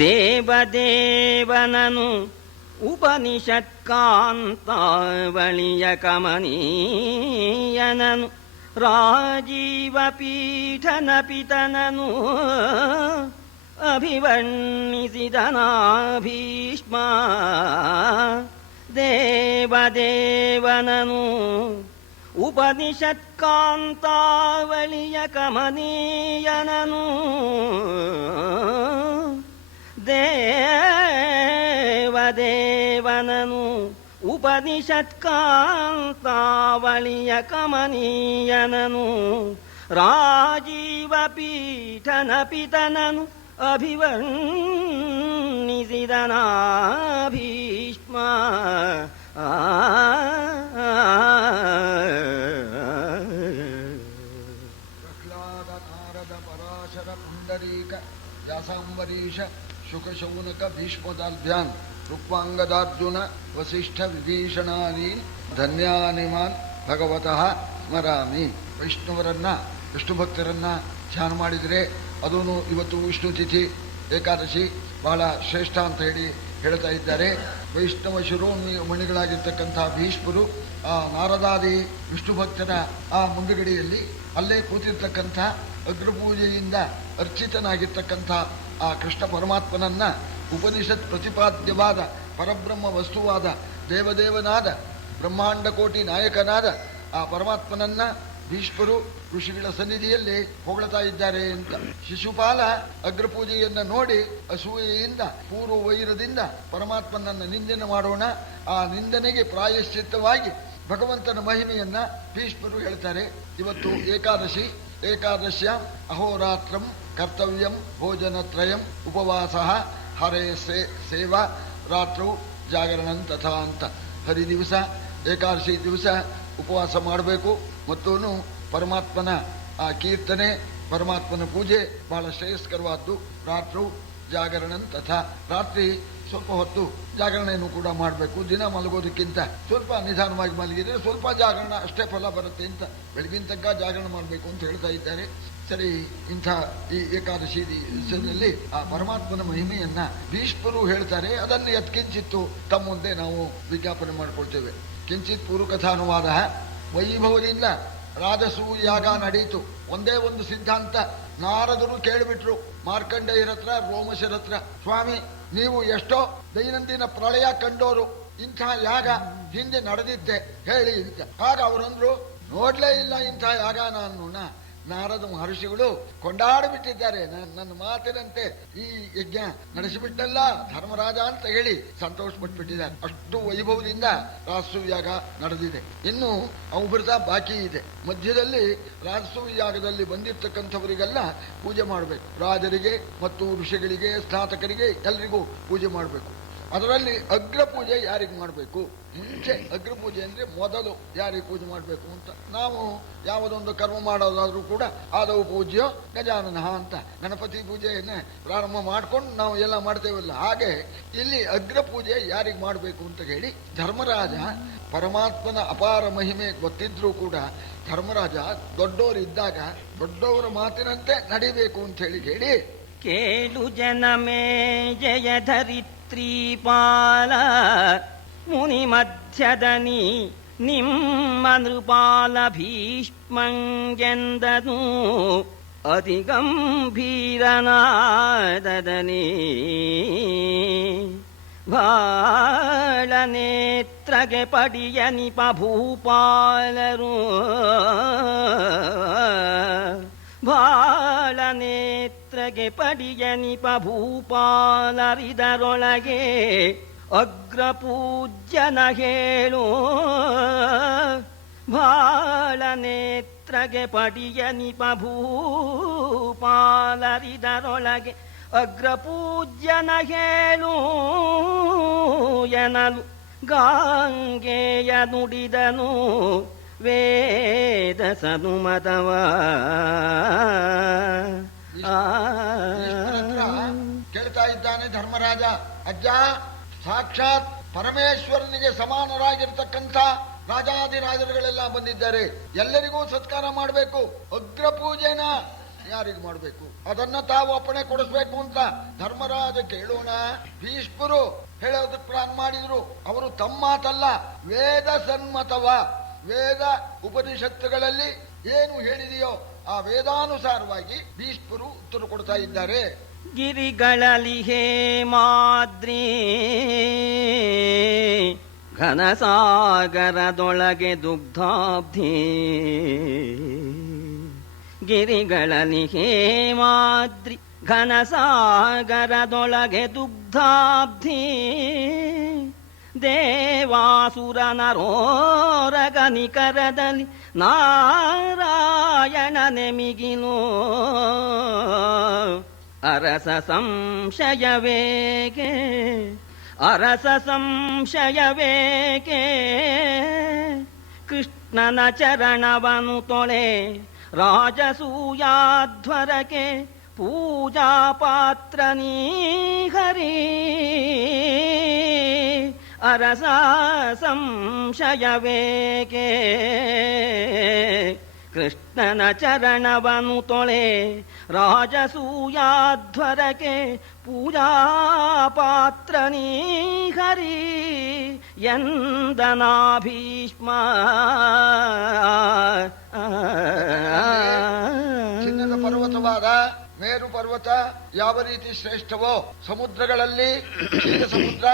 ದೇವದೇವನನು ಉಪನಿಷತ್ಕಾಂತಾವಳಿಯ ಕಮನೀಯನನು ರಾಜೀವ ಪೀಠನ ಪಿತನನು ಅಭಿವರ್ಣಿಸಿದನಾ ಭೀಷ್ಮ. ದೇವದೇವನನು ಉಪನಿಷತ್ಕಾಂತಾವಳಿಯ ಕಮನೀಯನನು ದೇವದೇವನನು ಉಪನಿಷತ್ಕಾಂತಾವಳಿಯ ಕಮನೀಯನನು ರಾಜೀವ ಪೀಠನ ಪಿತನನು ಅಭಿವರ್ಣಿಸಿದನಾ ಭೀಷ್ಮ. ಪ್ರಹ್ಲಾದ ನಾರದ ಪರಾಶರ ಪುಂಡರೀಕ ವ್ಯಾಸಾಂಬರೀಷ ಶುಕಶೌನಕ ಭೀಷ್ಮದಾಲ್ಭ್ಯಾನ್ ರುಕ್ಮಾಂಗದಾರ್ಜುನ ವಸಿಷ್ಠ ವಿಭೀಷಣಾದೀನ್ ಧನ್ಯಾನಿಮಾನ್ ಭಗವತಃ ಸ್ಮರಾಮಿ. ವೈಷ್ಣವರನ್ನ ವಿಷ್ಣು ಭಕ್ತರನ್ನ ಧ್ಯಾನ ಮಾಡಿದರೆ ಅದೂ ಇವತ್ತು ವಿಷ್ಣು ತಿಥಿ ಏಕಾದಶಿ ಬಹಳ ಶ್ರೇಷ್ಠ ಅಂತ ಹೇಳ್ತಾ ಇದ್ದಾರೆ. ವೈಷ್ಣವ ಶಿರೋಮಣಿಗಳಾಗಿರ್ತಕ್ಕಂಥ ಭೀಷ್ಮರು ಆ ನಾರದಾದಿ ವಿಷ್ಣು ಭಕ್ತರ ಆ ಮುಂದುಗಡೆಯಲ್ಲಿ ಅಲ್ಲೇ ಕೂತಿರ್ತಕ್ಕಂಥ ಅಗ್ರಪೂಜೆಯಿಂದ ಅರ್ಚಿತನಾಗಿರ್ತಕ್ಕಂಥ ಆ ಕೃಷ್ಣ ಪರಮಾತ್ಮನನ್ನ ಉಪನಿಷತ್ ಪ್ರತಿಪಾದ್ಯವಾದ ಪರಬ್ರಹ್ಮ ವಸ್ತುವಾದ ದೇವದೇವನಾದ ಬ್ರಹ್ಮಾಂಡ ಕೋಟಿ ನಾಯಕನಾದ ಆ ಪರಮಾತ್ಮನನ್ನ ಭೀಷ್ಮರು ಋಷಿಗಳ ಸನ್ನಿಧಿಯಲ್ಲಿ ಹೊಗಳ್ತಾ ಇದ್ದಾರೆ ಅಂತ. ಶಿಶುಪಾಲ ಅಗ್ರಪೂಜೆಯನ್ನ ನೋಡಿ ಅಸೂಯೆಯಿಂದ ಪೂರ್ವ ವೈರದಿಂದ ಪರಮಾತ್ಮನನ್ನ ನಿಂದನೆ ಮಾಡೋಣ, ಆ ನಿಂದನೆಗೆ ಪ್ರಾಯಶ್ಚಿತ್ತವಾಗಿ ಭಗವಂತನ ಮಹಿಮೆಯನ್ನ ಭೀಷ್ಮರು ಹೇಳ್ತಾರೆ. ಇವತ್ತು ಏಕಾದಶಿ. ಏಕಾದಶ್ಯ ಅಹೋರಾತ್ರಂ ಕರ್ತವ್ಯಂ ಭೋಜನತ್ರಯಂ ಉಪವಾಸ ಹರೇ ಸೇವಾ ರಾತ್ರು ಜಾಗರಣಂ ತಥಾ ಅಂತ. ಹರಿ ದಿವಸ ಏಕಾದಶಿ ದಿವಸ ಉಪವಾಸ ಮಾಡಬೇಕು ಮತ್ತು ಪರಮಾತ್ಮನ ಆ ಕೀರ್ತನೆ ಪರಮಾತ್ಮನ ಪೂಜೆ ಬಹಳ ಶ್ರೇಯಸ್ಕರವಾದ್ದು. ರಾತ್ರು ಜಾಗರಣಂ ತಥಾ, ರಾತ್ರಿ ಸ್ವಲ್ಪ ಹೊತ್ತು ಜಾಗರಣೆಯನ್ನು ಕೂಡ ಮಾಡಬೇಕು. ದಿನ ಮಲಗೋದಕ್ಕಿಂತ ಸ್ವಲ್ಪ ನಿಧಾನವಾಗಿ ಮಲಗಿದ್ರೆ ಸ್ವಲ್ಪ ಜಾಗರಣ ಅಷ್ಟೇ ಫಲ ಬರುತ್ತೆ ಅಂತ ಬೆಳಗಿನ ತನಕ ಜಾಗರಣ ಮಾಡಬೇಕು ಅಂತ ಹೇಳ್ತಾ ಇದ್ದಾರೆ. ಸರಿ, ಇಂಥ ಈ ಏಕಾದಶಿ ದಿವಸದಲ್ಲಿ ಆ ಪರಮಾತ್ಮನ ಮಹಿಮೆಯನ್ನ ಭೀಷ್ಮರು ಹೇಳ್ತಾರೆ. ಅದನ್ನು ಯತ್ಕಿಂಚಿತ್ತು ತಮ್ಮ ಮುಂದೆ ನಾವು ವಿಜ್ಞಾಪನೆ ಮಾಡಿಕೊಳ್ತೇವೆ. ಕಿಂಚಿತ್ ಪೂರ್ವಕಥಾನುವಾದ. ವೈಭವದಿಂದ ರಾಜಸೂಯಾಗ ನಡೆಯಿತು. ಒಂದೇ ಒಂದು ಸಿದ್ಧಾಂತ ನಾರದರು ಕೇಳಿಬಿಟ್ರು ಮಾರ್ಕಂಡೇಯರ ಹತ್ರ, ರೋಮಶರ ಹತ್ರ, ಸ್ವಾಮಿ ನೀವು ಎಷ್ಟೋ ದೈನಂದಿನ ಪ್ರಳಯ ಕಂಡೋರು, ಇಂಥ ಯಾಗ ಹಿಂದೆ ನಡೆದಿದ್ದೆ ಹೇಳಿ ಅಂತ. ಆಗ ಅವರಂದ್ರು ನೋಡ್ಲೇ ಇಲ್ಲ ಇಂಥ ಯಾಗ ನಾನು. ನಾರದ ಮಹರ್ಷಿಗಳು ಕೊಂಡಾಡಿಬಿಟ್ಟಿದ್ದಾರೆ, ನನ್ನ ಮಾತಿನಂತೆ ಈ ಯಜ್ಞ ನಡೆಸಿಬಿಟ್ಟಲ್ಲ ಧರ್ಮರಾಜ ಅಂತ ಹೇಳಿ ಸಂತೋಷ ಪಟ್ಬಿಟ್ಟಿದ್ದಾರೆ. ಅಷ್ಟು ವೈಭವದಿಂದ ರಾಜಸೂಯಾಗ ನಡೆದಿದೆ. ಇನ್ನು ಅಮೃತ ಬಾಕಿ ಇದೆ. ಮಧ್ಯದಲ್ಲಿ ರಾಜಸೂಯಾಗದಲ್ಲಿ ಬಂದಿರ್ತಕ್ಕಂಥವರಿಗೆಲ್ಲ ಪೂಜೆ ಮಾಡಬೇಕು. ರಾಜರಿಗೆ ಮತ್ತು ಋಷಿಗಳಿಗೆ, ಸ್ನಾತಕರಿಗೆ ಎಲ್ರಿಗೂ ಪೂಜೆ ಮಾಡಬೇಕು. ಅದರಲ್ಲಿ ಅಗ್ರ ಪೂಜೆ ಯಾರಿಗೆ ಮಾಡಬೇಕು? ಮುಂಚೆ ಅಗ್ರ ಪೂಜೆ ಅಂದ್ರೆ ಮೊದಲು ಯಾರಿಗೆ ಪೂಜೆ ಮಾಡಬೇಕು ಅಂತ. ನಾವು ಯಾವುದೊಂದು ಕರ್ಮ ಮಾಡೋದಾದ್ರೂ ಕೂಡ ಆದವು ಪೂಜ್ಯೋ ಗಜಾನನ ಅಂತ ಗಣಪತಿ ಪೂಜೆಯನ್ನೇ ಪ್ರಾರಂಭ ಮಾಡ್ಕೊಂಡು ನಾವು ಎಲ್ಲ ಮಾಡ್ತೇವಲ್ಲ, ಹಾಗೆ ಇಲ್ಲಿ ಅಗ್ರ ಪೂಜೆ ಯಾರಿಗೆ ಮಾಡಬೇಕು ಅಂತ ಹೇಳಿ ಧರ್ಮರಾಜ ಪರಮಾತ್ಮನ ಅಪಾರ ಮಹಿಮೆ ಗೊತ್ತಿದ್ರೂ ಕೂಡ ಧರ್ಮರಾಜ ದೊಡ್ಡವರಿದ್ದಾಗ ದೊಡ್ಡವರ ಮಾತಿನಂತೆ ನಡಿಬೇಕು ಅಂತ ಹೇಳಿ ಕೇಳು ಜನಮೇ ಜಯಧರಿತ್ರೀಪಾಲ ಮುನಿ ಮಧ್ಯದನಿ ನಿಮ್ಮ ನೃಪಾಲ ಭೀಷ್ಮಂಗೆಂದನು ಅತಿ ಗಂಭೀರನಾದದನೇ ಬಾಳ ನೇತ್ರಗೆ ಪಡಿಯನಿಪ ಭೂಪಾಲರು ಬಾಳ ನೇತ್ರಗೆ ಪಡಿಯನಿಪ ಭೂಪಾಲರಿದರೊಳಗೆ ಅಗ್ರಪೂಜ್ಯನ ಹೇಳು ಬಾಳ ನೇತ್ರಗೆ ಪಡಿಯನಿಪ ಭೂಪಾಲರಿದರೊಳಗೆ ಅಗ್ರಪೂಜ್ಯನ ಹೇಳು ಎನಲು ಗಾಂಗೆಯ ನುಡಿದನು ವೇದ ಸನುಮತವ. ಕೇಳ್ತಾ ಇದ್ದಾನೆ ಧರ್ಮರಾಜ, ಅಜ್ಜ ಸಾಕ್ಷಾತ್ ಪರಮೇಶ್ವರನಿಗೆ ಸಮಾನರಾಗಿರ್ತಕ್ಕಂಥ ರಾಜಾದಿರಾಜರುಗಳೆಲ್ಲ ಬಂದಿದ್ದಾರೆ, ಎಲ್ಲರಿಗೂ ಸತ್ಕಾರ ಮಾಡಬೇಕು. ಅಗ್ರ ಪೂಜೆನ ಯಾರಿಗೆ ಮಾಡಬೇಕು? ಅದನ್ನ ತಾವು ಅಪ್ಪಣೆ ಕೊಡಿಸ್ಬೇಕು ಅಂತ ಧರ್ಮರಾಜ ಕೇಳೋಣ. ಭೀಷ್ಮರು ಹೇಳೋದಕ್ಕೆ ಪ್ರಾರಂಭ ಮಾಡಿದ್ರು. ಅವರು ತಮ್ಮ ಮಾತಲ್ಲ, ವೇದ ಸನ್ಮತವ, ವೇದ ಉಪನಿಷತ್ತುಗಳಲ್ಲಿ ಏನು ಹೇಳಿದೆಯೋ ಆ ವೇದಾನುಸಾರವಾಗಿ ಭೀಷ್ಮರು ಉತ್ತರ ಕೊಡ್ತಾ ಇದ್ದಾರೆ. ಗಿರಿಗಳಲ್ಲಿ ಹೇಮಾದ್ರಿ ಘನಸಾಗರದೊಳಗೆ ದುಗ್ಧಾಬ್ಧಿ, ಗಿರಿಗಳಲ್ಲಿ ಹೇಮಾದ್ರಿ ಘನಸಾಗರದೊಳಗೆ ದುಗ್ಧಾಬ್ಧಿ, ದೇವಾಸುರ ನರೋರಗನಿಕರದಲ್ಲಿ ನಾರಾಯಣನೆ ಮಿಗಿಲು, ಅರಸ ಸಂಶಯವೇಕೆ ಅರಸ ಸಂಶಯವೇಕೆ, ಕೃಷ್ಣನ ಚರಣವನು ತೊಳೆ ರಾಜಸೂಯಾಧ್ವರಕ್ಕೆ, ಪೂಜಾ ಪಾತ್ರ ನೀ ಹರಿ, ಅರಸ ಸಂಶಯವೇಕೆ, ಕೃಷ್ಣನ ಚರಣವನು ತೊಳೆ ರಾಜಸೂಯಾಧ್ವರಕ್ಕೆ, ಪೂಜಾ ಪಾತ್ರ ನೀ ಹರಿ ಎಂದನಾ ಭೀಷ್ಮ. ಚಿನ್ನದ ಪರ್ವತವಾದ ಮೇರು ಪರ್ವತ ಯಾವ ರೀತಿ ಶ್ರೇಷ್ಠವೋ, ಸಮುದ್ರಗಳಲ್ಲಿ ಸಮುದ್ರ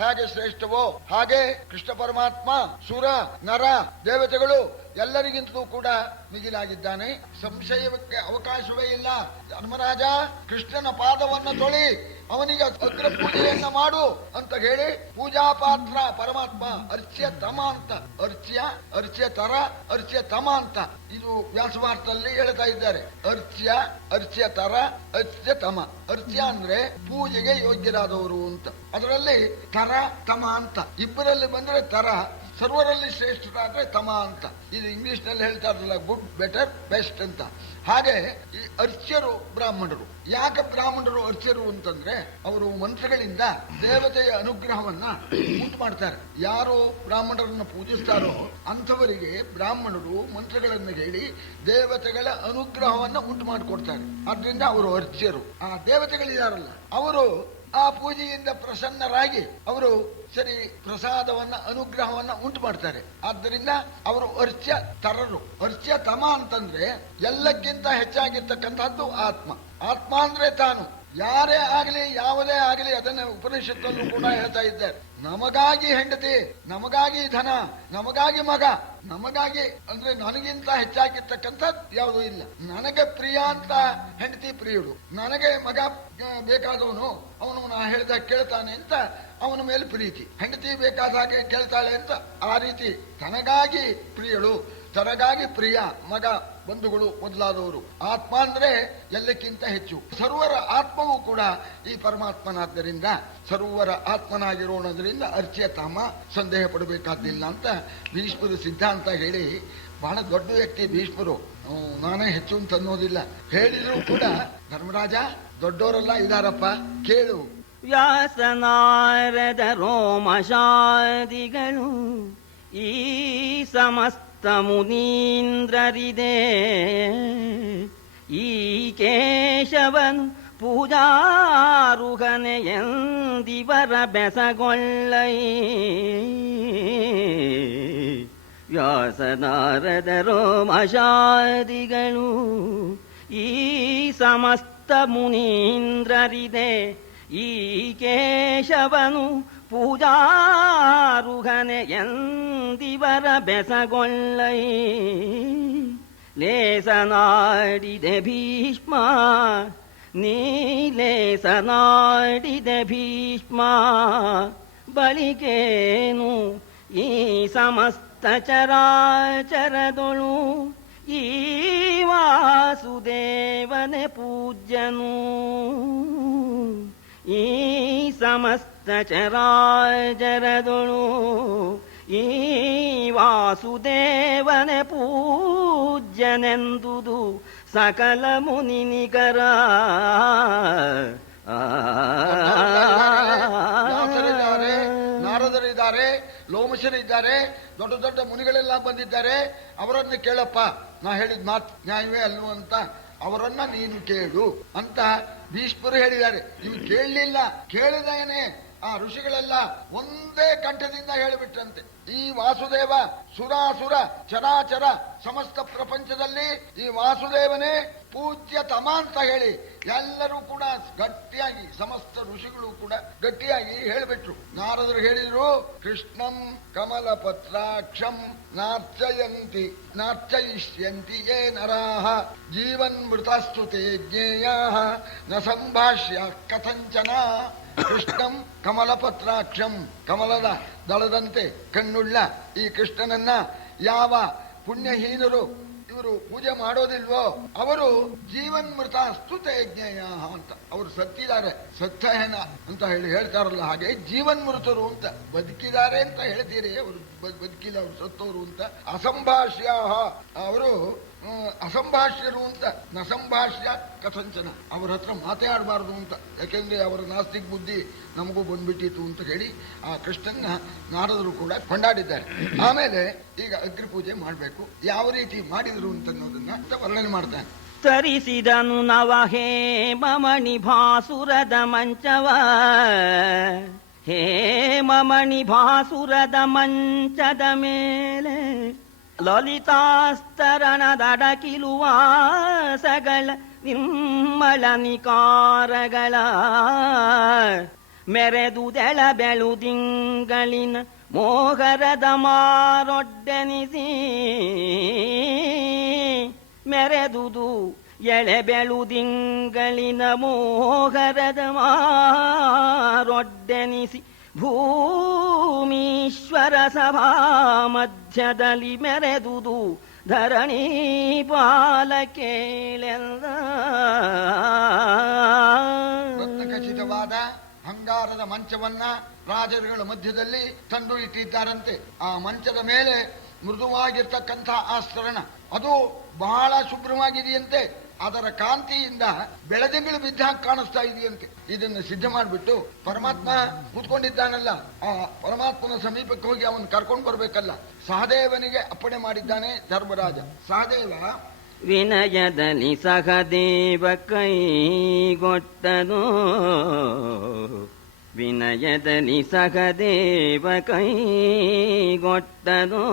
ಹೇಗೆ ಶ್ರೇಷ್ಠವೋ ಹಾಗೆ ಕೃಷ್ಣ ಪರಮಾತ್ಮ ಸುರ ನರ ದೇವತೆಗಳು ಎಲ್ಲರಿಗಿಂತಲೂ ಕೂಡ ಮಿಗಿಲಾಗಿದ್ದಾನೆ. ಸಂಶಯಕ್ಕೆ ಅವಕಾಶವೇ ಇಲ್ಲ. ಧರ್ಮರಾಜ ಕೃಷ್ಣನ ಪಾದವನ್ನು ತೊಳಿ ಅವನಿಗೆ ಅಗ್ರ ಪೂಜೆಯನ್ನ ಮಾಡು ಅಂತ ಹೇಳಿ ಪೂಜಾ ಪಾತ್ರ ಪರಮಾತ್ಮ ಅರ್ಚ್ಯ ತಮ ಅಂತ, ಅರ್ಚ್ಯ ತರ ಅರ್ಚ್ಯ ತಮ ಅಂತ ಇದು ವ್ಯಾಸವಾರ್ಥದಲ್ಲಿ ಹೇಳ್ತಾ ಇದ್ದಾರೆ. ಅರ್ಚ್ಯ ತರ ಅರ್ಚ್ಯ ತಮ. ಅರ್ಚ್ಯ ಅಂದ್ರೆ ಪೂಜೆಗೆ ಯೋಗ್ಯರಾದವರು ಅಂತ, ಅದರಲ್ಲಿ ತರ ತಮ ಅಂತ ಇಬ್ಬರಲ್ಲಿ ಬಂದ್ರೆ ತರ, ಸರ್ವರಲ್ಲಿ ಶ್ರೇಷ್ಠರಾದ್ರೆ ತಮ ಅಂತ. ಇದು ಇಂಗ್ಲಿಷ್ ನಲ್ಲಿ ಹೇಳ್ತಾ ಇರಲ್ಲ, ಗುಡ್ ಬೆಟರ್ ಬೆಸ್ಟ್ ಅಂತ. ಹಾಗೆ ಈ ಅರ್ಚ್ಯರು ಬ್ರಾಹ್ಮಣರು. ಯಾಕೆ ಬ್ರಾಹ್ಮಣರು ಅರ್ಚ್ಯರು ಅಂತಂದ್ರೆ ಅವರು ಮಂತ್ರಗಳಿಂದ ದೇವತೆಯ ಅನುಗ್ರಹವನ್ನ ಉಂಟು ಮಾಡ್ತಾರೆ. ಯಾರು ಬ್ರಾಹ್ಮಣರನ್ನು ಪೂಜಿಸ್ತಾರೋ ಅಂಥವರಿಗೆ ಬ್ರಾಹ್ಮಣರು ಮಂತ್ರಗಳನ್ನು ಹೇಳಿ ದೇವತೆಗಳ ಅನುಗ್ರಹವನ್ನ ಉಂಟು ಮಾಡಿಕೊಡ್ತಾರೆ. ಆದ್ರಿಂದ ಅವರು ಅರ್ಚ್ಯರು. ಆ ದೇವತೆಗಳಿದಾರಲ್ಲ ಅವರು ಆ ಪೂಜೆಯಿಂದ ಪ್ರಸನ್ನರಾಗಿ ಅವರು ಸರಿ ಪ್ರಸಾದವನ್ನ ಅನುಗ್ರಹವನ್ನ ಉಂಟು ಮಾಡ್ತಾರೆ. ಆದ್ದರಿಂದ ಅವರು ಅರ್ಚ್ಯ ತರರು. ಅರ್ಚ್ಯ ತಮ ಅಂತಂದ್ರೆ ಎಲ್ಲಕ್ಕಿಂತ ಹೆಚ್ಚಾಗಿರ್ತಕ್ಕಂಥದ್ದು ಆತ್ಮ. ಆತ್ಮ ಅಂದ್ರೆ ತಾನು. ಯಾರೇ ಆಗಲಿ ಯಾವುದೇ ಆಗಲಿ ಅದನ್ನ ಉಪನಿಷತ್ತಲ್ಲೂ ಕೂಡ ಹೇಳ್ತಾ ಇದ್ದಾರೆ. ನಮಗಾಗಿ ಹೆಂಡತಿ, ನಮಗಾಗಿ ಧನ, ನಮಗಾಗಿ ಮಗ, ನಮಗಾಗಿ ಅಂದ್ರೆ ನನಗಿಂತ ಹೆಚ್ಚಾಗಿರ್ತಕ್ಕಂಥದ್ದು ಯಾವುದೂ ಇಲ್ಲ. ನನಗೆ ಪ್ರಿಯ ಅಂತ ಹೆಂಡತಿ ಪ್ರಿಯುಡು, ನನಗೆ ಮಗ ಬೇಕಾದವನು ಅವನು ನಾ ಹೇಳಿದಾಗ ಕೇಳ್ತಾನೆ ಅಂತ ಅವನ ಮೇಲೆ ಪ್ರೀತಿ, ಹೆಂಡತಿ ಬೇಕಾದ ಹಾಗೆ ಕೇಳ್ತಾಳೆ ಅಂತ ಆ ರೀತಿ ತನಗಾಗಿ ಪ್ರಿಯಳು, ತನಗಾಗಿ ಪ್ರಿಯ, ಮಗ, ಬಂಧುಗಳು ಮೊದಲಾದವರು. ಆತ್ಮ ಅಂದ್ರೆ ಎಲ್ಲಕ್ಕಿಂತ ಹೆಚ್ಚು. ಸರ್ವರ ಆತ್ಮವೂ ಕೂಡ ಈ ಪರಮಾತ್ಮನಾದ್ದರಿಂದ ಸರ್ವರ ಆತ್ಮನಾಗಿರೋಣದ್ರಿಂದ ಅರ್ಚ್ಯತಾಮ, ಸಂದೇಹ ಪಡಬೇಕಾದ್ದಿಲ್ಲ ಅಂತ ಭೀಷ್ಮರು ಸಿದ್ಧಾಂತ ಹೇಳಿ. ಬಹಳ ದೊಡ್ಡ ವ್ಯಕ್ತಿ ಭೀಷ್ಮರು, ನಾನೇ ಹೆಚ್ಚು ಅಂತ ಅನ್ನೋದಿಲ್ಲ. ಹೇಳಿದ್ರು ಕೂಡ ಧರ್ಮರಾಜ ದೊಡ್ಡವರೆಲ್ಲ ಇದಾರಪ್ಪ ಕೇಳು. ವ್ಯಾಸನಾರದ ರೋಮಶಾದಿಗಳು ಈ ಸಮಸ್ತ ಮುನೀಂದ್ರರಿದೆ, ಈ ಕೇಶವನು ಪೂಜಾರುಹನೆ ಎಂದಿವರ ಬೆಸಗೊಳ್ಳೈ. ವ್ಯಾಸನಾರದ ರೋಮಶಾದಿಗಳು ಈ ಸಮಸ್ತ ಮುನೀಂದ್ರರಿದೆ, ಈ ಕೇಶವನು ಪೂಜಾರುಹನೆ ಎಂದಿವರ ಬೆಸಗೊಳ್ಳೈ. ಲೇಸನಾಡಿದೆ ಭೀಷ್ಮ, ನೀಲೇಸನಾಡಿದೆ ಭೀಷ್ಮ, ಬಳಿಕೇನು ಈ ಸಮಸ್ತ ಚರಾಚರದೊಳು ಈ ವಾಸುದೇವನೆ ಪೂಜ್ಯನು. ಈ ಸಮಸ್ತ ಚರಾಚರದೊಳು ಈ ವಾಸುದೇವನೆ ಪೂಜ್ಯನೆಂದುದು ಸಕಲ ಮುನಿನಿಗರ. ನಾರದರಿದ್ದಾರೆ, ಲೋಮಶರಿದ್ದಾರೆ, ದೊಡ್ಡ ದೊಡ್ಡ ಮುನಿಗಳೆಲ್ಲ ಬಂದಿದ್ದಾರೆ. ಅವರನ್ನು ಕೇಳಪ್ಪ, ನಾ ಹೇಳಿದ ಮಾತು ನ್ಯಾಯವೇ ಅಲ್ವ ಅಂತ ಅವರನ್ನ ನೀನು ಕೇಳು ಅಂತ ಭೀಷ್ಮರು ಹೇಳಿದ್ದಾರೆ. ಇವು ಕೇಳಲಿಲ್ಲ. ಕೇಳಿದೇನೆ ಆ ಋಷಿಗಳೆಲ್ಲ ಒಂದೇ ಕಂಠದಿಂದ ಹೇಳಿಬಿಟ್ರಂತೆ, ಈ ವಾಸುದೇವ ಸುರಾಸುರ ಚರಾಚರ ಸಮಸ್ತ ಪ್ರಪಂಚದಲ್ಲಿ ಈ ವಾಸುದೇವನೇ ಪೂಜ್ಯ ತಮ ಅಂತ ಹೇಳಿ ಎಲ್ಲರೂ ಕೂಡ ಗಟ್ಟಿಯಾಗಿ, ಸಮಸ್ತ ಋಷಿಗಳು ಕೂಡ ಗಟ್ಟಿಯಾಗಿ ಹೇಳಿಬಿಟ್ರು. ನಾರದರು ಹೇಳಿದ್ರು, ಕೃಷ್ಣಂ ಕಮಲ ಪತ್ರಾಕ್ಷಂ ನಾರ್ಚಯಿಷ್ಯಂತಿ ಯೇ ನರಾಹ ಜೀವನ್ ಮೃತಸ್ತುತೆ ಜ್ಞೇಯಾಃ ನ ಸಂಭಾಷ್ಯ ಕಥಂಚನ. ಕೃಷ್ಣಂ ಕಮಲಪತ್ರಾಕ್ಷಂ, ಕಮಲದ ದಳದಂತೆ ಕಣ್ಣುಳ್ಳ ಈ ಕೃಷ್ಣನನ್ನ ಯಾವ ಪುಣ್ಯಹೀನರು ಇವರು ಪೂಜೆ ಮಾಡೋದಿಲ್ವೋ ಅವರು ಜೀವನ್ಮೃತ ಸ್ತುತೆ ಜ್ಞೇಯ ಅಂತ, ಅವರು ಸತ್ತಿದ್ದಾರೆ, ಸತ್ಯಹೇನ ಅಂತ ಹೇಳ್ತಾರಲ್ಲ, ಹಾಗೆ ಜೀವನ್ಮೃತರು ಅಂತ, ಬದುಕಿದ್ದಾರೆ ಅಂತ ಹೇಳ್ತೀರಿ, ಅವರು ಬದುಕಿಲ್ಲ, ಅವರು ಸತ್ತವರು ಅಂತ. ಅಸಂಭಾಷ್ಯ, ಅವರು ಅಸಂಭಾಷ್ಯರು ಅಂತ. ನ ಸಂಭಾಷ್ಯ ಕಥಂಚನ, ಅವ್ರ ಹತ್ರ ಮಾತಾಡಬಾರ್ದು ಅಂತ, ಯಾಕೆಂದ್ರೆ ಅವರ ನಾಸ್ತಿಕ್ ಬುದ್ಧಿ ನಮಗೂ ಬಂದ್ಬಿಟ್ಟಿತ್ತು ಅಂತ ಹೇಳಿ ಆ ಕೃಷ್ಣನ್ನ ನಾರದರು ಕೂಡ ಕೊಂಡಾಡಿದ್ದಾರೆ. ಆಮೇಲೆ ಈಗ ಅಗ್ನಿ ಪೂಜೆ ಮಾಡಬೇಕು, ಯಾವ ರೀತಿ ಮಾಡಿದ್ರು ಅಂತನ್ನೋದನ್ನ ವರ್ಣನೆ ಮಾಡ್ತಾನೆ. ತರಿಸಿದನು ನವ ಹೇಮಮಣಿ ಭಾಸುರದ ಮಂಚವ, ಹೇಮಮಣಿ ಭಾಸುರದ ಮಂಚದ ಮೇಲೆ ಲಲಿತಾಸ್ತರಣದಡಕಿಲುವಾಸಗಳ ನಿರ್ಮಲ ನಿಕಾರಗಳ ಮೆರೆದುದೆಳ ಬೆಳುದಿಂಗಳಿನ ಮೋಹರದ ಮಾರೊಡ್ಡೆನಿಸಿ, ಮೆರೆದುದು ಎಳೆ ಬೆಳುದಿಂಗಳಿನ ಮೋಹರದ ಮಾರೊಡ್ಡೆನಿಸಿ, ಭೂಮೀಶ್ವರ ಸಭಾ ಮಧ್ಯದಲ್ಲಿ ಮೆರೆದುದು ಧರಣಿ ಬಾಲಕೇಳೆಲ್ಲ. ಖಚಿತವಾದ ಬಂಗಾರದ ಮಂಚವನ್ನ ರಾಜರುಗಳ ಮಧ್ಯದಲ್ಲಿ ತಂದು ಇಟ್ಟಿದ್ದಾರಂತೆ. ಆ ಮಂಚದ ಮೇಲೆ ಮೃದುವಾಗಿರ್ತಕ್ಕಂಥ ಆಸ್ತರಣ, ಅದು ಬಹಳ ಶುಭ್ರವಾಗಿದೆಯಂತೆ. ಅದರ ಕಾಂತಿಯಿಂದ ಬೆಳದಿಂಗಳು ಬಿದ್ದ ಹಾಗೆ ಕಾಣಿಸ್ತಾ ಇದೆಯಂತೆ. ಇದನ್ನು ಸಿದ್ಧ ಮಾಡಿಬಿಟ್ಟು ಪರಮಾತ್ಮ ಕೂತ್ಕೊಂಡಿದ್ದಾನಲ್ಲ, ಆ ಪರಮಾತ್ಮನ ಸಮೀಪಕ್ಕೆ ಹೋಗಿ ಅವನು ಕರ್ಕೊಂಡು ಬರ್ಬೇಕಲ್ಲ. ಸಹದೇವನಿಗೆ ಅಪ್ಪಣೆ ಮಾಡಿದ್ದಾನೆ ಧರ್ಮರಾಜ. ಸಹದೇವ ವಿನಯದಲ್ಲಿ ಸಹದೇವ ಕೈಗೊಟ್ಟನು, ವಿನಯದಲ್ಲಿ ಸಹದೇವ ಕೈಗೊಟ್ಟನು,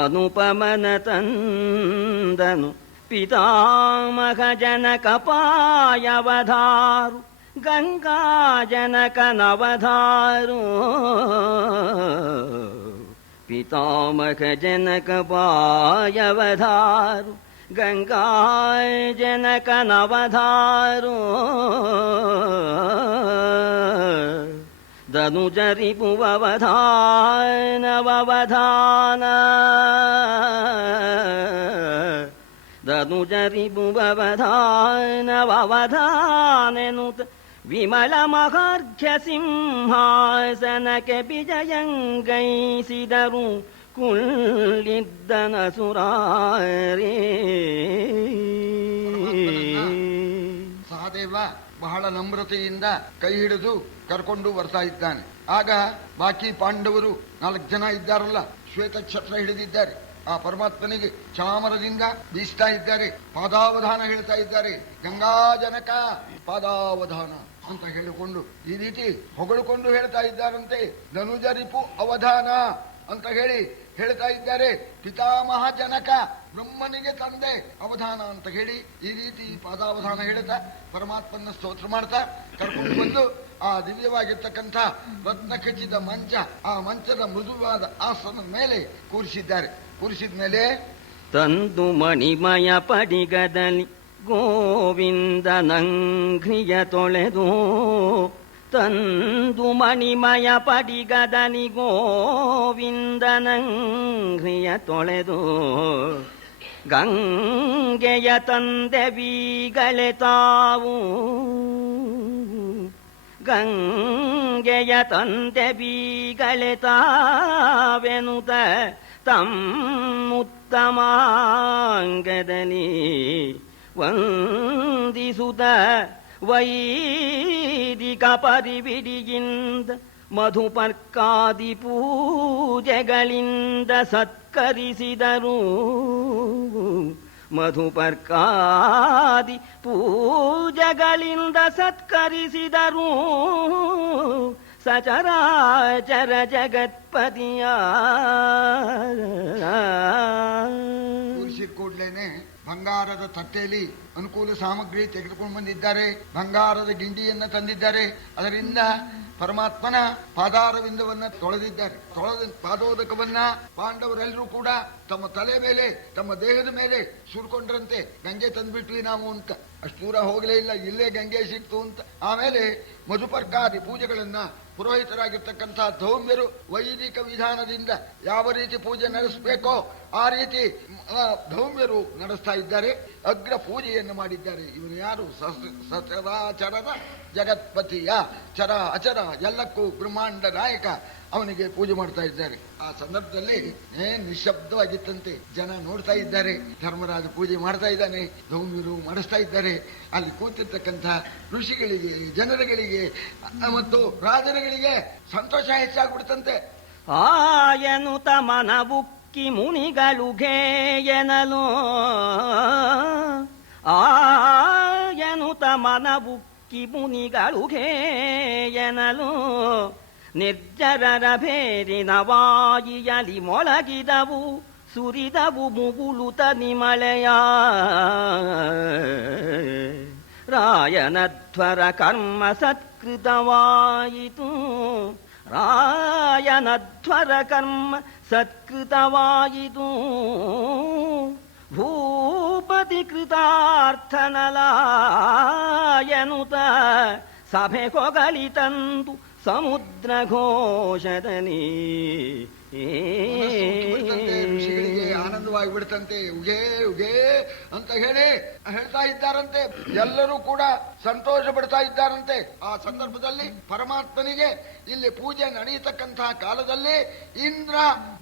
ಅನುಪಮನ ತಂದನು ಪಿತಾಮಹ ಜನಕ ಪಾಯವಧಾರು, ಗಂಗಾ ಜನಕ ನವಧಾರು. ಪಿತಾಮಹ ಜನಕ ಪಾಯವಧಾರು, ಗಂಗಾ ಜನಕ ನವಧಾರು. ಧನುಜರಿಪುವಧಾನವಧಾನ, ಧನುಜರಿಪುವಧಾನವಧಾನೆನುತ ವಿಮಲ ಮಹಾರ್ಘ್ಯ ಸಿಂಹಾಸನಕ್ಕೆ ವಿಜಯಂಗೈಸಿದರು ಕುಳ್ಳಿದ್ದನ ಸುರಾರೇ. ಸಹದೇವ ಬಹಳ ನಮ್ರತೆಯಿಂದ ಕೈ ಹಿಡಿದು ಕರ್ಕೊಂಡು ಬರ್ತಾ ಇದ್ದಾನೆ. ಆಗ ಬಾಕಿ ಪಾಂಡವರು 4 ಜನ ಇದ್ದಾರಲ್ಲ, ಶ್ವೇತಛತ್ರ ಹಿಡಿದಿದ್ದಾರೆ. ಆ ಪರಮಾತ್ಮನಿಗೆ ಚಾಮರದಿಂದ ಬೀಸ್ತಾ ಇದ್ದಾರೆ, ಪಾದಾವಧಾನ ಹೇಳ್ತಾ ಇದ್ದಾರೆ. ಗಂಗಾಜನಕ ಪಾದಾವಧಾನ ಅಂತ ಹೇಳಿಕೊಂಡು ಈ ರೀತಿ ಹೊಗಳಿಕೊಂಡು ಹೇಳ್ತಾ ಇದ್ದಾರಂತೆ. ಧನುಜರಿಪು ಅವಧಾನ ಅಂತ ಹೇಳಿ ಹೇಳ್ತಾ ಇದ್ದಾರೆ. ಪಿತಾಮಹ ಜನಕ, ಬ್ರಹ್ಮನಿಗೆ ತಂದೆ ಅವಧಾನ ಅಂತ ಹೇಳಿ ಈ ರೀತಿ ಪಾದಾವಧಾನ ಹೇಳ್ತಾ ಪರಮಾತ್ಮನ ಸ್ತೋತ್ರ ಮಾಡ್ತಾ ಕರ್ಕೊಂಡು ಬಂದು ಆ ದಿವ್ಯವಾಗಿರ್ತಕ್ಕಂಥ ರತ್ನ ಖಚಿತ ಮಂಚ, ಆ ಮಂಚದ ಮೃದುವಾದ ಆಸನದ ಮೇಲೆ ಕೂರಿಸಿದ್ದಾರೆ. ಕೂರಿಸಿದ ಮೇಲೆ ತಂದು ಮಣಿಮಯ ಪಡಿಗದಲ್ಲಿ ಗೋವಿಂದನಂಘ್ರಿಯ ತೊಳೆದು, ತಂದು ಮಣಿಮಯ ಪಡಿಗದಲ್ಲಿ ಗೋವಿಂದನಂಘ್ರಿಯ ತೊಳೆದು, ಗಂಗೆಯ ತಂದೆ ಬೀಗಳೆ ತಾವು, ಗಂಗೆಯ ತಂದೆ ಬೀಗಳೆ ತಾವೆನುತ ತಮ್ಮುತ್ತಮಾಂಗದಲ್ಲಿ ವಂದಿಸುತ್ತ ವೈದಿಕ ಪರಿವಿಡಿಯಿಂದ ಮಧುಪರ್ಕಾದಿ ಪೂಜೆಗಳಿಂದ ಸತ್ಕರಿಸಿದರು. ಮಧುಪರ್ಕಾದಿ ಪೂಜೆಗಳಿಂದ ಸತ್ಕರಿಸಿದರು ಸಚರಾಚರ ಜಗತ್ಪತಿಯ. ಕೂಡಲೇನೆ ಬಂಗಾರದ ತಟ್ಟೆಯಲ್ಲಿ ಅನುಕೂಲ ಸಾಮಗ್ರಿ ತೆಗೆದುಕೊಂಡು ಬಂದಿದ್ದಾರೆ. ಬಂಗಾರದ ಗಿಂಡಿಯನ್ನ ತಂದಿದ್ದಾರೆ. ಅದರಿಂದ ಪರಮಾತ್ಮನ ಪಾದಾರವಿಂದವನ್ನ ತೊಳೆದಿದ್ದಾರೆ. ತೊಳೆದ ಪಾದೋದಕವನ್ನ ಪಾಂಡವರೆಲ್ಲರೂ ಕೂಡ ತಮ್ಮ ತಲೆ ಮೇಲೆ, ತಮ್ಮ ದೇಹದ ಮೇಲೆ ಸುರ್ಕೊಂಡ್ರಂತೆ. ಗಂಗೆ ತಂದ್ಬಿಟ್ವಿ ನಾವು ಅಂತ. ಅಷ್ಟು ದೂರ ಹೋಗಲೇ ಇಲ್ಲ, ಇಲ್ಲೇ ಗಂಗೆ ಸಿಕ್ತು ಅಂತ. ಆಮೇಲೆ ಮಧುಪರ್ಕಾದಿ ಪೂಜೆಗಳನ್ನ ಪುರೋಹಿತರಾಗಿರ್ತಕ್ಕಂಥ ಧೌಮ್ಯರು ವೈದಿಕ ವಿಧಾನದಿಂದ ಯಾವ ರೀತಿ ಪೂಜೆ ನಡೆಸಬೇಕೋ ಆ ರೀತಿ ಧೌಮ್ಯರು ನಡೆಸ್ತಾ ಇದ್ದಾರೆ. ಅಗ್ರ ಪೂಜೆಯನ್ನು ಮಾಡಿದ್ದಾರೆ. ಇವನು ಯಾರು? ಸಚರಾಚರದ ಜಗತ್ಪತಿಯ, ಚರ ಅಚರ ಎಲ್ಲಕ್ಕೂ ಬ್ರಹ್ಮಾಂಡ ನಾಯಕ, ಅವನಿಗೆ ಪೂಜೆ ಮಾಡ್ತಾ ಇದ್ದಾರೆ. ಆ ಸಂದರ್ಭದಲ್ಲಿ ನಿಶಬ್ದವಾಗಿತ್ತಂತೆ. ಜನ ನೋಡ್ತಾ ಇದ್ದಾರೆ. ಧರ್ಮರಾಜ ಪೂಜೆ ಮಾಡ್ತಾ ಇದ್ದಾನೆ, ಧೌಮ್ಯರು ಮಾಡಿಸ್ತಾ ಇದ್ದಾರೆ. ಅಲ್ಲಿ ಕೂತಿರ್ತಕ್ಕಂಥ ಋಷಿಗಳಿಗೆ, ಜನರುಗಳಿಗೆ ಮತ್ತು ರಾಜರುಗಳಿಗೆ ಸಂತೋಷ ಹೆಚ್ಚಾಗ್ಬಿಡ್ತಂತೆ. ಆಯನುತ ಮನಬುಕ್ಕಿ ಮುನಿಗಳು ಘೇಯನಲು, ಆಯನುತ ಮನಬುಕ್ಕಿ ಮುನಿಗಳು ಘೇಯನಲು, ನಿರ್ಜರರ ಭೇರಿನ ವಾಯಿಯಲಿ ಮೊಳಗಿದವು ಸುರಿದವು ಮುಗುಳುತ ನಿಮಳೆಯ. ರಾಯನಧ್ವರ ಕರ್ಮ ಸತ್ಕೃತವಾಯಿತು, ರಾಯನಧ್ವರ ಕರ್ಮ ಸತ್ಕೃತವಾಯಿತು. ಭೂಪತಿ ಕೃತಾರ್ಥನಲಾಯನುತ ಸಭೆ ಕೊಗಳಿ ತಂದು ಸಮುದ್ರ ಘೋಷದಲ್ಲಿ ಋಷಿಗಳಿಗೆ ಆನಂದವಾಗಿ ಬಿಡ್ತಂತೆ. ಉಗೇ ಉಗೇ ಅಂತ ಹೇಳ್ತಾ ಇದ್ದಾರಂತೆ. ಎಲ್ಲರೂ ಕೂಡ ಸಂತೋಷ ಪಡ್ತಾ ಇದ್ದಾರಂತೆ. ಆ ಸಂದರ್ಭದಲ್ಲಿ ಪರಮಾತ್ಮನಿಗೆ ಇಲ್ಲಿ ಪೂಜೆ ನಡೆಯತಕ್ಕಂತಹ ಕಾಲದಲ್ಲಿ ಇಂದ್ರ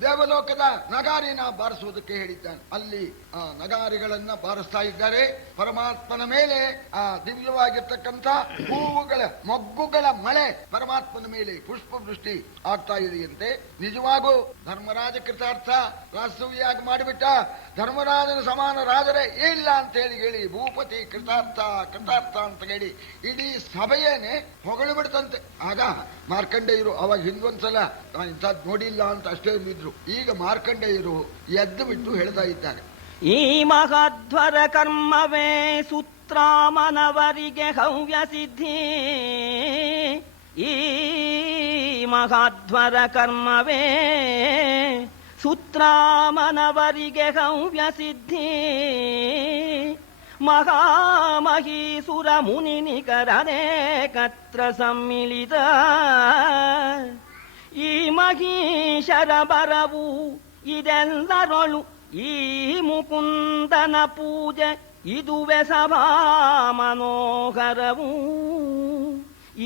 ದೇವಲೋಕದ ನಗಾರಿನ ಬಾರಿಸುವುದಕ್ಕೆ ಹೇಳಿದ್ದಾನೆ. ಅಲ್ಲಿ ಆ ನಗಾರಿಗಳನ್ನ ಬಾರಿಸ್ತಾ ಇದ್ದಾರೆ. ಪರಮಾತ್ಮನ ಮೇಲೆ ಆ ದಿವ್ಯವಾಗಿರ್ತಕ್ಕಂಥ ಹೂವುಗಳ ಮೊಗ್ಗುಗಳ ಮಳೆ ಪರಮಾತ್ಮನ ಮೇಲೆ ಪುಷ್ಪವೃಷ್ಟಿ ಆಗ್ತಾ ಇದೆಯಂತೆ. ನಿಜವಾಗೂ ಧರ್ಮರಾಜ ಕೃತಾರ್ಥ, ರಾಜಸೂಯಾಗಿ ಮಾಡಿಬಿಟ್ಟ. ಧರ್ಮರಾಜನ ಸಮಾನ ರಾಜರೇ ಇಲ್ಲ ಅಂತ ಹೇಳಿ ಭೂಪತಿ ಕೃತಾರ್ಥ ಕೃತಾರ್ಥ ಅಂತ ಹೇಳಿ ಇಡೀ ಸಭೆಯೇನೆ ಹೊಗಳು ಬಿಡ್ತಂತೆ. ಆಗ ಮಾರ್ಕಂಡೇಯರು, ಅವಾಗ ಹಿಂದೊಂದ್ಸಲ ಇಂಥದ್ದು ನೋಡಿಲ್ಲ ಅಂತ ಅಷ್ಟೇ ಇದ್ರು. ಈಗ ಮಾರ್ಕಂಡೇಯರು ಎದ್ದು ಬಿಟ್ಟು ಹೇಳ್ತಾ ಇದ್ದಾರೆ. ಈ ಮಹಧ್ವರ ಕರ್ಮವೇ ಸುತ್ರಾಮನವರಿಗೆ ಹವ್ಯ ಸಿದ್ಧಿ, ಈ ಮಹಾಧ್ವರ ಕರ್ಮವೇ ಸುತ್ರಾಮನವರಿಗೆ ಹವ್ಯ ಸಿದ್ಧಿ. ಮಹಾಮಹೀಸುರ ಮುನಿ ನಿಕರನೇಕತ್ರ ಸಮ್ಮಿಳಿತ, ಈ ಮಹೀಶರ ಬರವು ಇದೆಲ್ಲರೊಳು ಈ ಮುಕುಂದನ ಪೂಜೆ ಇದುವೆ ಸಭಾ ಮನೋಹರವು.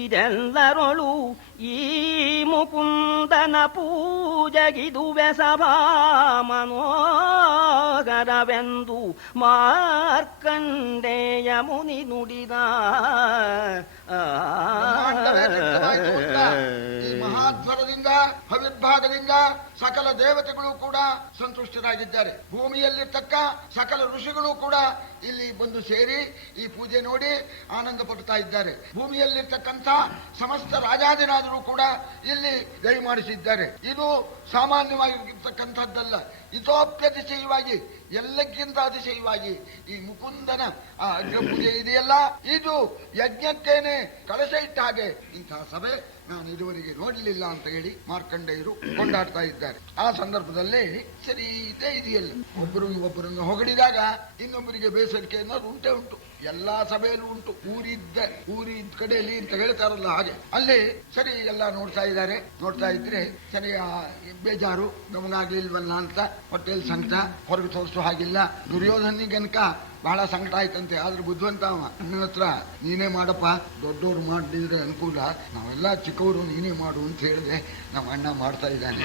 ಇದೆಲ್ಲರೊಳು ಈ ಮುಕುಂದನ ಪೂಜೆಗಿದುವೆ ಸಭಾ ಮನೋಹರವೆಂದು ಮಾರ್ಕಂಡೇಯ ಮುನಿ ನುಡಿದ. ಈ ಮಹಾಧ್ವರದಿಂದ ಹವಿರ್ಭಾಗದಿಂದ ಸಕಲ ದೇವತೆಗಳು ಕೂಡ ಸಂತುಷ್ಟರಾಗಿದ್ದಾರೆ. ಭೂಮಿಯಲ್ಲಿರ್ತಕ್ಕ ಸಕಲ ಋಷಿಗಳು ಕೂಡ ಇಲ್ಲಿ ಬಂದು ಸೇರಿ ಈ ಪೂಜೆ ನೋಡಿ ಆನಂದ ಪಡ್ತಾ ಇದ್ದಾರೆ. ಭೂಮಿಯಲ್ಲಿರ್ತಕ್ಕಂಥ ಸಮಸ್ತ ರಾಜಾದಿರಾಜರು ಕೂಡ ಇಲ್ಲಿ ದಯಮಾಡಿಸಿದ್ದಾರೆ. ಇದು ಸಾಮಾನ್ಯವಾಗಿರ್ತಕ್ಕಂಥದ್ದಲ್ಲ, ಇತೋಪ್ಯತಿಶಯವಾಗಿ, ಎಲ್ಲಕ್ಕಿಂತ ಅತಿಶಯವಾಗಿ ಈ ಮುಕುಂದನ ಆ ಅಗ್ರ ಪೂಜೆ ಇದೆಯಲ್ಲ, ಇದು ಯಜ್ಞಕ್ಕೇನೆ ಕಳಶ ಇಟ್ಟ ಹಾಗೆ. ಇಂತಹ ಸಭೆ ನಾನು ಇದುವರೆಗೆ ನೋಡಲಿಲ್ಲ ಅಂತ ಹೇಳಿ ಮಾರ್ಕಂಡೇಯರು ಕೊಂಡಾಡ್ತಾ ಇದ್ದಾರೆ. ಆ ಸಂದರ್ಭದಲ್ಲಿ ಸರಿ ಇದೇ ಇದೆಯಲ್ಲ, ಒಬ್ಬರನ್ನು ಹೊಗಳಿದಾಗ ಇನ್ನೊಬ್ಬರಿಗೆ ಬೇಸರಿಕೆ ಅನ್ನೋದು ಉಂಟೇ ಉಂಟು. ಎಲ್ಲಾ ಸಭೆಯಲ್ಲೂ ಉಂಟು. ಊರಿದ್ದ ಕಡೆಯಲ್ಲಿ ಅಂತ ಹೇಳ್ತಾರಲ್ಲ ಹಾಗೆ. ಅಲ್ಲಿ ಸರಿ ಎಲ್ಲ ನೋಡ್ತಾ ಇದ್ದಾರೆ. ನೋಡ್ತಾ ಇದ್ರೆ ಸರಿ ಬೇಜಾರು, ನಮಗಾಗ್ಲಿಲ್ವಲ್ಲ ಅಂತ ಹೊಟ್ಟೆಲ್ ಸಂಕಟ, ಹೊರಗೆ ತೋರಿಸೋ ಹಾಗಿಲ್ಲ. ದುರ್ಯೋಧನಿಗನಕ ಬಹಳ ಸಂಕಟ ಆಯ್ತಂತೆ. ಆದ್ರೆ ಬುದ್ಧಿವಂತ ಅವ ಅಣ್ಣನ ಹತ್ರ ನೀನೇ ಮಾಡಪ್ಪ, ದೊಡ್ಡವ್ರು ಮಾಡಿದ್ರೆ ಅನುಕೂಲ, ನಾವೆಲ್ಲ ಚಿಕ್ಕವರು ನೀನೇ ಮಾಡು ಅಂತ ಹೇಳಿದೆ. ನಮ್ಮ ಅಣ್ಣ ಮಾಡ್ತಾ ಇದ್ದಾನೆ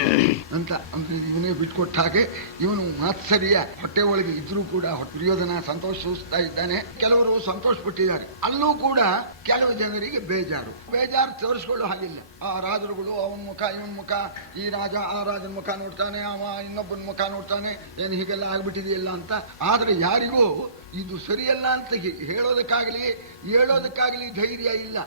ಅಂತ ಅಂದ್ರೆ ಇವನೇ ಬಿಟ್ಕೊಟ್ಟ ಹಾಗೆ ಇವನು ಮಾತ್ಸರ್ಯ ಹೊಟ್ಟೆ ಒಳಗೆ ಇದ್ರೂ ಕೂಡ ದುರ್ಯೋಧನ ಸಂತೋಷಿಸ್ತಾ ಇದ್ದಾನೆ. ಕೆಲವರು ಸಂತೋಷ ಪಟ್ಟಿದ್ದಾರೆ. ಅಲ್ಲೂ ಕೂಡ ಕೆಲವು ಜನರಿಗೆ ಬೇಜಾರು ತೋರಿಸ್ಕೊಳ್ಳೋ ಹಾಗಿಲ್ಲ. ಆ ರಾಜರುಗಳು ಅವನ ಮುಖ ಇವನ್ ಮುಖ, ಈ ರಾಜ ಆ ರಾಜನ ಮುಖ ನೋಡ್ತಾನೆ, ಅವ ಇನ್ನೊಬ್ಬನ ಮುಖ ನೋಡ್ತಾನೆ, ಏನು ಹೀಗೆಲ್ಲ ಆಗ್ಬಿಟ್ಟಿದೆಯಲ್ಲ ಅಂತ. ಆದ್ರೆ ಯಾರಿಗೂ ಇದು ಸರಿಯಲ್ಲ ಅಂತ ಹೇಳೋದಕ್ಕಾಗ್ಲಿ ಹೇಳೋದಕ್ಕಾಗ್ಲಿ ಧೈರ್ಯ ಇಲ್ಲ.